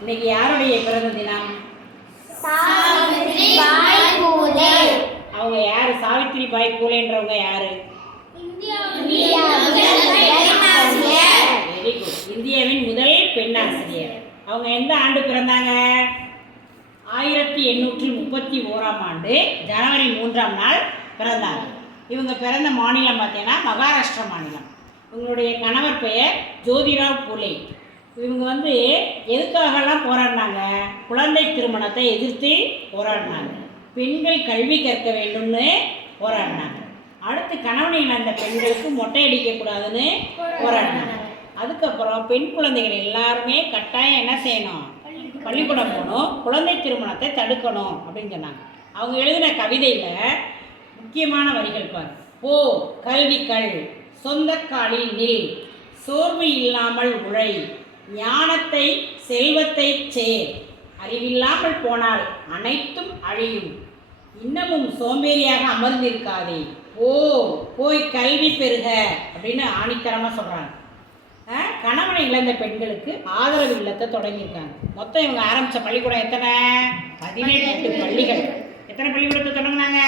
இன்னைக்கு யாருடைய பிறந்த தினம்? அவங்க யாரு? சாவித்ரிபாய் பூலேன்றவங்க யாரு? Very good. இந்தியாவின் முதல் பெண்ணாசிரியர். அவங்க எந்த ஆண்டு பிறந்தாங்க? 1831ஆம் ஆண்டு ஜனவரி 3ஆம் நாள் பிறந்தாங்க. இவங்க பிறந்த மாநிலம் பார்த்தீங்கன்னா மகாராஷ்டிரா மாநிலம். இவங்களுடைய கணவர் பெயர் ஜோதிராவ் பூலே. இவங்க எதுக்காகலாம் போராடினாங்க? குழந்தை திருமணத்தை எதிர்த்து போராடினாங்க. பெண்கள் கல்வி கற்க வேண்டும்னு போராடினாங்க. அடுத்து கணவனை இழந்த பெண்களுக்கு மொட்டை அடிக்கக்கூடாதுன்னு போராடினாங்க. அதுக்கப்புறம் பெண் குழந்தைகள் எல்லாருமே கட்டாயம் என்ன செய்யணும்? பள்ளிக்கூடம் போகணும், குழந்தை திருமணத்தை தடுக்கணும் அப்படின்னு சொன்னாங்க. அவங்க எழுதின கவிதையில் முக்கியமான வரிகள் பாரு. போ கல்வி கல், சொந்த காலில் நில், சோர்வு இல்லாமல் உழை, ஞானத்தை செல்வத்தை சேர், அறிவில்லாமல் போனால் அனைத்தும் அழியும், இன்னமும் சோம்பேறியாக அமர்ந்திருக்காதே, போய் கல்வி பெறுக அப்படின்னு ஆணித்தரமாக சொல்கிறாங்க. கணவனை இழந்த பெண்களுக்கு ஆதரவு இல்லத்தை தொடங்கியிருக்காங்க. மொத்தம் இவங்க ஆரம்பித்த பள்ளிக்கூடம் எத்தனை? 18 பள்ளிகள். எத்தனை பள்ளிக்கூடத்தை தொடங்கினாங்க?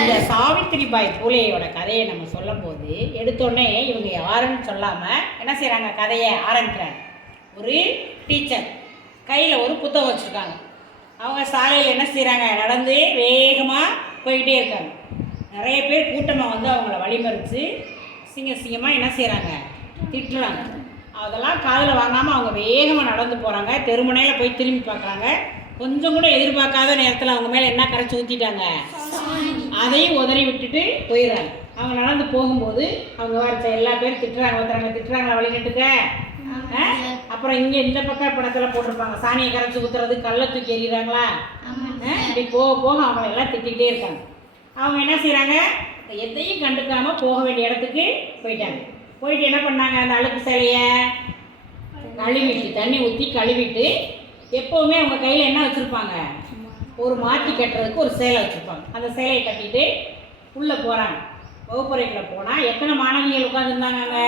இந்த சாவித்ரிபாய் பூலேயோட கதையை நம்ம சொல்லும் போது எடுத்தோடனே இவங்க யாருன்னு சொல்லாமல் என்ன செய்கிறாங்க? கதையை ஆரம்பிக்கிறாங்க. ஒரு டீச்சர் கையில் ஒரு புத்தகம் வச்சுருக்காங்க. அவங்க சாலையில் என்ன செய்கிறாங்க? நடந்து வேகமாக போய்கிட்டே இருக்காங்க. நிறைய பேர் கூட்டமாக அவங்கள வழிமறித்து சிங்கமாக என்ன செய்கிறாங்க? திட்டுறாங்க. அதெல்லாம் காதில் வாங்காமல் அவங்க வேகமாக நடந்து போகிறாங்க. தெருமுனையில் போய் திரும்பி பார்க்குறாங்க. கொஞ்சம் கூட எதிர்பார்க்காத நேரத்தில் அவங்க மேலே என்ன கரைச்சி ஊற்றிட்டாங்க? அதையும் உதறி விட்டுட்டு போயிடுறாங்க. அவங்க நடந்து போகும்போது அவங்க வர எல்லா பேரும் திட்டுறாங்களா வழிநட்டுக்க. அப்புறம் இங்கே இந்த பக்கம் படத்தில் போட்டிருப்பாங்க, சாணியை கரைச்சி ஊற்றுறது, கல்லை தூக்கி எறிகிறாங்களா. இப்படி போக அவங்க எல்லாம் திட்டிகிட்டே இருக்காங்க. அவங்க என்ன செய்கிறாங்க? எதையும் கண்டுக்காமல் போக வேண்டிய இடத்துக்கு போயிட்டாங்க. போயிட்டு என்ன பண்ணாங்க? அந்த அழுக்கு சேலையை கழுவிட்டு, தண்ணி ஊற்றி கழுவிட்டு, எப்போவுமே அவங்க கையில் என்ன வச்சுருப்பாங்க? ஒரு மாற்றி கட்டுறதுக்கு ஒரு சேலை வச்சுருப்பாங்க. அந்த சேலையை கட்டிட்டு உள்ளே போகிறாங்க. வகுப்பறைக்குள்ளே போனால் எத்தனை மாணவிகள் உட்காந்துருந்தாங்க? அங்கே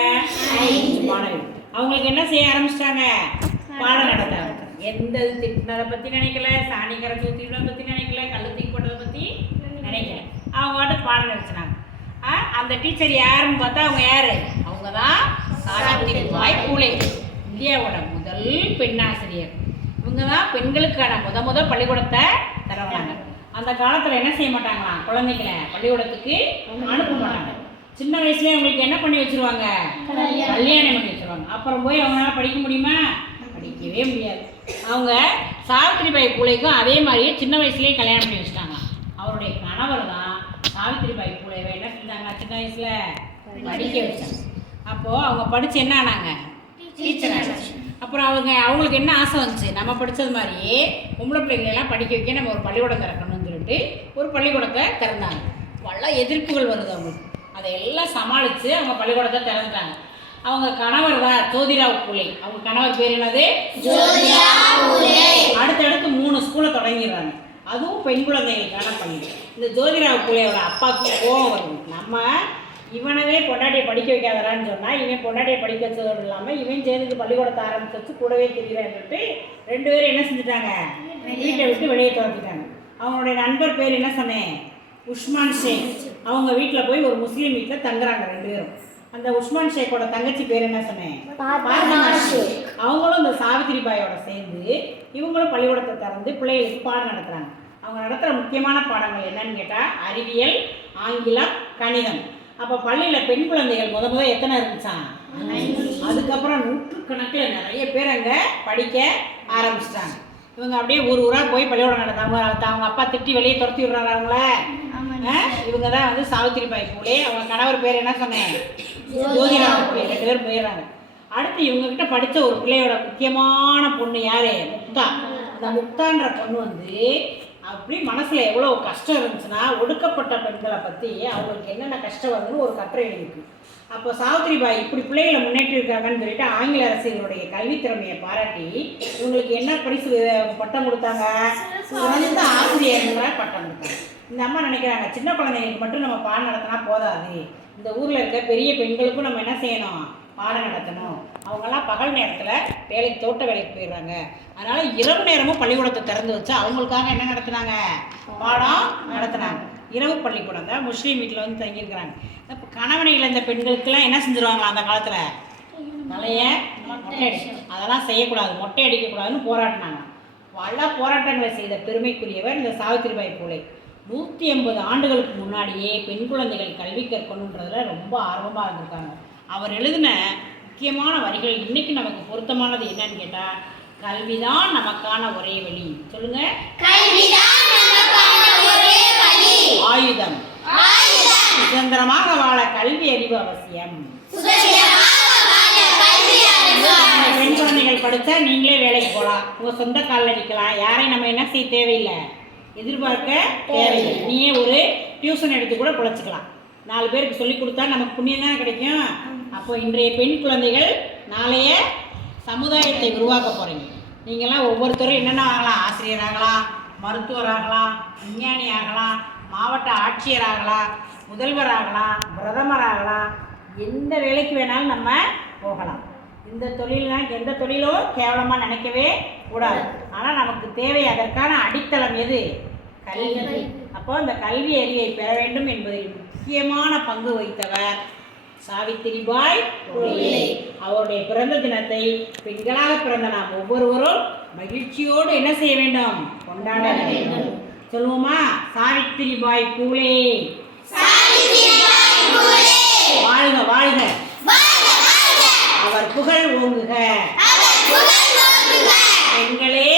5 மாணவிகள். அவங்களுக்கு என்ன செய்ய ஆரம்பிச்சிட்டாங்க? பாடம் நடத்த ஆரம்பிச்சாங்க. எந்த திட்டினதை பற்றி நினைக்கல, சாணி கரைச்சி ஊற்றினதை பற்றி நினைக்கல, கழுத்துக்கு போட்டதை பற்றி நினைக்கல. அவங்க பாட்டு பாடம் நடத்தினாங்க. அந்த டீச்சர் யாருன்னு பார்த்தா அவங்க யார்? அவங்க தான் சாவித்ரிபாய் பூலே, இந்தியாவோட முதல் பெண்ணாசிரியர். இவங்க தான் பெண்களுக்கான முத பள்ளிக்கூடத்தை தரவாங்க. அந்த காலத்தில் என்ன செய்ய மாட்டாங்களாம்? குழந்தைகளை பள்ளிக்கூடத்துக்கு அனுப்ப மாட்டாங்க. சின்ன வயசுலேயே அவங்களுக்கு என்ன பண்ணி வச்சுருவாங்க? கல்யாணம் பண்ணி வச்சுருவாங்க. அப்புறம் போய் அவங்களால படிக்க முடியுமா? படிக்கவே முடியாது. அவங்க சாவித்ரிபாய் பூலேக்கும் அதே மாதிரியே சின்ன வயசுலேயே கல்யாணம் பண்ணி வச்சுட்டாங்க. அவருடைய கணவர் தான் சாவித்ரிபாய் பூலேவை என்ன செஞ்சாங்க? சின்ன வயசில் படிக்க வச்சாங்க. அப்போது அவங்க படித்து என்ன ஆனாங்க? டீச்சர் ஆனாங்க. அப்புறம் அவங்களுக்கு என்ன ஆசை வந்துச்சு? நம்ம படித்தது மாதிரியே பொம்பளை பிள்ளைங்களெல்லாம் படிக்க வைக்க நம்ம ஒரு பள்ளிக்கூடம் திறக்கணும்னு சொல்லிட்டு ஒரு பள்ளிக்கூடத்தை திறந்தாங்க. பல எதிர்ப்புகள் வருது அவங்களுக்கு. அதையெல்லாம் சமாளித்து அவங்க பள்ளிக்கூடத்தை திறந்துட்டாங்க. அவங்க கணவர் தான் ஜோதிராவ் பூலே. அவங்க கணவர் பேர் என்னது? அடுத்தடுத்து 3 ஸ்கூலை தொடங்கிடுறாங்க. அதுவும் பெண் குழந்தைகளுக்கான பள்ளி. இந்த ஜோதிராவ் பூலேயோட அப்பாவுக்கு கோவம் வருது. நம்ம இவனவே பொண்டாட்டியை படிக்க வைக்காதரான்னு சொன்னால் இவன் பொண்டாட்டியை படிக்க வச்சதோடு இல்லாமல் இவன் சேர்ந்து பள்ளிக்கூடத்தை ஆரம்பிச்சு வச்சு கூடவே தெரிகிறான்னு சொல்லிட்டு 2 பேரும் என்ன செஞ்சுட்டாங்க? வீட்டை விட்டு வெளியே துரத்திட்டாங்க. அவங்களுடைய நண்பர் பேர் என்ன சொன்னேன்? உஸ்மான் ஷேக். அவங்க வீட்டில் போய் ஒரு முஸ்லீம் வீட்டில் தங்குறாங்க 2 பேரும். அந்த உஸ்மான் ஷேக்கோட தங்கச்சி பேர் என்ன சொன்னேன்? அவங்களும் இந்த சாவித்ரிபாயோட சேர்ந்து இவங்களும் பள்ளிக்கூடத்தை திறந்து பிள்ளைகளுக்கு பாடம் நடத்துகிறாங்க. அவங்க நடத்துகிற முக்கியமான பாடங்கள் என்னன்னு கேட்டால் அறிவியல், ஆங்கிலம், கணிதம். அப்போ பள்ளியில் பெண் குழந்தைகள் முத எத்தனை இருந்துச்சான்? அதுக்கப்புறம் 100கணக்கில் நிறைய பேர் அங்கே படிக்க ஆரம்பிச்சிட்டாங்க. இவங்க அப்படியே ஊராக போய் பள்ளிக்கூடம் நடத்தாங்க. அவங்க அப்பா திட்டி வெளியே துரத்தி விடுறாரு அவங்கள. இவங்க தான் சாவித்ரிபாய் பூலே. அவங்க கணவர் பேர் என்ன சொன்னேன்? ஜோதிராவ் பூலே. 2 பேரும் போயிடுறாங்க. அடுத்து இவங்ககிட்ட படித்த ஒரு பிள்ளையோட முக்கியமான பொண்ணு யார்? முக்தா. அந்த முக்தான்ற பொண்ணு அப்படி மனசில் எவ்வளோ கஷ்டம் இருந்துச்சுன்னா, ஒடுக்கப்பட்ட பெண்களை பற்றி அவங்களுக்கு என்னென்ன கஷ்டம் வருதுன்னு ஒரு கட்டுரை எழுதிருக்கு. அப்போ சாவித்ரிபாய் இப்படி பிள்ளைகளை முன்னேற்றி இருக்காங்கன்னு சொல்லிட்டு ஆங்கில அரசியலுடைய கல்வித்திறமையை பாராட்டி இவங்களுக்கு என்ன பரிசு பட்டம் கொடுத்தாங்க? சிறந்த ஆசிரியர்ங்கிற பட்டம் கொடுத்தாங்க. இந்த அம்மா நினைக்கிறாங்க, சின்ன குழந்தைங்களுக்கு மட்டும் நம்ம பாடம் நடத்தினா போதாது, இந்த ஊரில் இருக்க பெரிய பெண்களுக்கும் நம்ம என்ன செய்யணும்? பாடம் நடத்தணும். அவங்கெல்லாம் பகல் நேரத்தில் வேலைக்கு தோட்ட வேலைக்கு போயிடுறாங்க. அதனால் இரவு நேரமும் பள்ளிக்கூடத்தை திறந்து வச்சு அவங்களுக்காக என்ன நடத்துனாங்க? பாடம் நடத்துனாங்க. இரவு பள்ளிக்கூடம் தான் முஸ்லீம் வீட்டில் வந்து தங்கியிருக்கிறாங்க. இப்போ கணவனை இழந்த பெண்களுக்கெல்லாம் என்ன செஞ்சுருவாங்களா அந்த காலத்தில்? தலையை மொட்டை அடி, அதெல்லாம் செய்யக்கூடாது, மொட்டை அடிக்கக்கூடாதுன்னு போராடினாங்க. பல போராட்டங்களை செய்த பெருமைக்குரியவர் இந்த சாவித்திரிபாய் பூலே. 180 ஆண்டுகளுக்கு முன்னாடியே பெண் குழந்தைகள் கல்வி கற்கணுன்றதுல ரொம்ப ஆர்வமாக இருந்திருக்காங்க. அவர் எழுதின முக்கியமான வரிகள் இன்னைக்கு நமக்கு பொருத்தமானது என்னன்னு கேட்டால், கல்விதான் நமக்கான ஒரே வழி. சொல்லுங்க. ஆயுதம். சுதந்திரமாக வாழ கல்வி அறிவு அவசியம். பெண் குழந்தைகள் படித்தா நீங்களே வேலைக்கு போகலாம், உங்கள் சொந்த காலில் நிற்கலாம். யாரையும் நம்ம என்ன செய்ய தேவையில்லை, எதிர்பார்க்க தேவையில்லை. நீயே ஒரு டியூஷன் எடுத்து கூட பிழைச்சிக்கலாம். 4 பேருக்கு சொல்லி கொடுத்தா நமக்கு புண்ணியம் தான் கிடைக்கும். அப்போ இன்றைய பெண் குழந்தைகள் நாளைய சமுதாயத்தை உருவாக்க போகிறீங்க. நீங்கள்லாம் ஒவ்வொருத்தரும் என்னென்ன ஆகலாம்? ஆசிரியர் ஆகலாம், மருத்துவர் ஆகலாம், விஞ்ஞானி ஆகலாம், மாவட்ட ஆட்சியர் ஆகலாம், முதல்வர் ஆகலாம், பிரதமர் ஆகலாம். எந்த வேலைக்கு வேணாலும் நம்ம போகலாம். இந்த தொழில்னால் எந்த தொழிலும் கேவலமாக நினைக்கவே கூடாது. ஆனால் நமக்கு தேவை அதற்கான அடித்தளம் எது? கல்வி. அப்போ இந்த கல்வி அறிவை பெற வேண்டும் என்பதில் முக்கியமான பங்கு வகித்தவர் சாவித்திரிபாய் பூலே. அவருடைய பிறந்த தினத்தை பெண்களாக பிறந்த நாம் ஒவ்வொருவரும் மகிழ்ச்சியோடு என்ன செய்ய வேண்டும்? கொண்டாட வேண்டும். சொல்லுவோமா? சாவித்திரிபாய் பூலே வாழ்க வாழ்க, அவர் புகழ் ஓங்குக. பெண்களே